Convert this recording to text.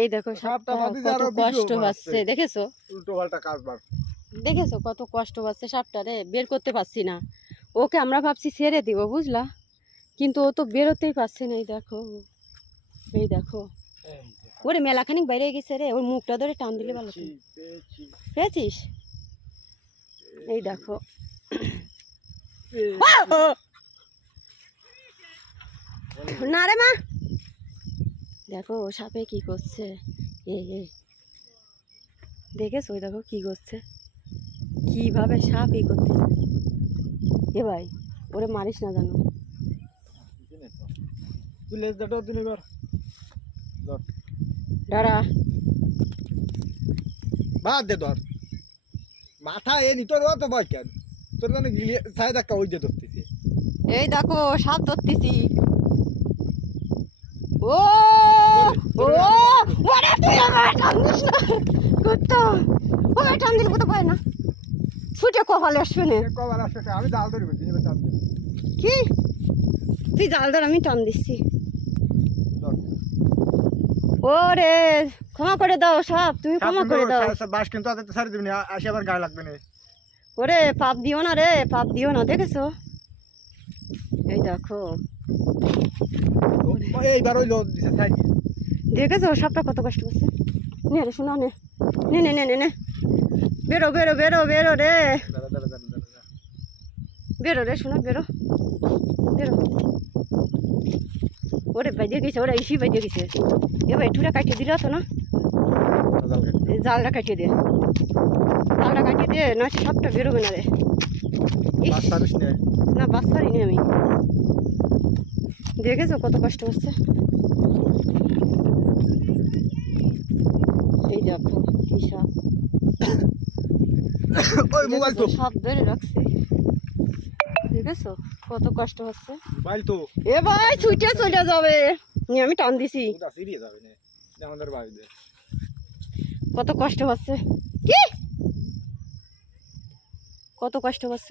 এই দেখো সাপটা কত কষ্ট পাচ্ছে, দেখেছো? উল্টো পাল্টা কাজ বার দেখেছো কত কষ্ট পাচ্ছে সাপটা রে, বের করতে পারছি না। ওকে আমরা ভাবছি ছেড়ে দিব, বুঝলা, কিন্তু ও তো বেরোতেই পারছে না। এই দেখো, এই দেখো, ওরে মেলাখানিক বাইরে গেছে রে, ওর মুখটা ধরে টান দিলে ভালো। পেয়েছিস? এই দেখো, না রে মা, দেখো সাপে কি করছে। এই দেখেছো? ওই দেখো কি করছে, কিভাবে সাপ ই করতেছে। এ ভাই, ওরে মারিস না জানো। দাঁড়া, বাদ দে ধর মাথা এ নি তোর অত ভয় কেন? তোর মানে গিয়ে ছাই ধাক্কা ওই যে ধরতেছে। এই দেখো সাপ ধরতেছি। ও ও ওরে তুই আমার টান দিস না, কুত্তা ওরে টান দিলে কোথাও পায় না, ছুটে কপালে আসবে না। কবার আসে আমি জাল ধরি বলছি এবার টান দে। কি তুই জাল ধর, আমি টান দিচ্ছি। ওরে ক্ষমা করে দাও সাপ, তুমি ক্ষমা করে দাও। বাস কিন্তু আদতে ছাড়ি দিবি না, আসি আবার গায়ে লাগবে না। ওরে পাপ দিও না রে, পাপ দিও না, দেখেছো? এই দেখো, এইবার ওই লোক দিছে ছাই দেখেছো সাপটা কত কষ্ট করছে। নে রে শোনা, নে নে নে নে নে নে, বেরো বেরো বেরো বেরো রে, বেরো রে শোনা, বেরো বেরো। ওরে বাইরে গেছে, ওরা ইসি বাইরে গেছে। এবার একটুটা কাটিয়ে দিল তো না, জালটা কাটিয়ে দে, জালটা কাটিয়ে দে, নয় সাপটা বেরোবে না রে। না বাচ্চারই নি আমি, দেখেছো কত কষ্ট হচ্ছে। এই দেখো কি সাপ, ওই মোবাইল তো সাপ ধরে রাখছে, দেখেছো কত কষ্ট হচ্ছে। মোবাইল তো এ ভাই ছুটে চলে যাবে, আমি টান দিছি। ওটা সিরিয়াস হবে না আমাদের বাড়িতে কত কষ্ট হচ্ছে, কি কত কষ্ট হচ্ছে।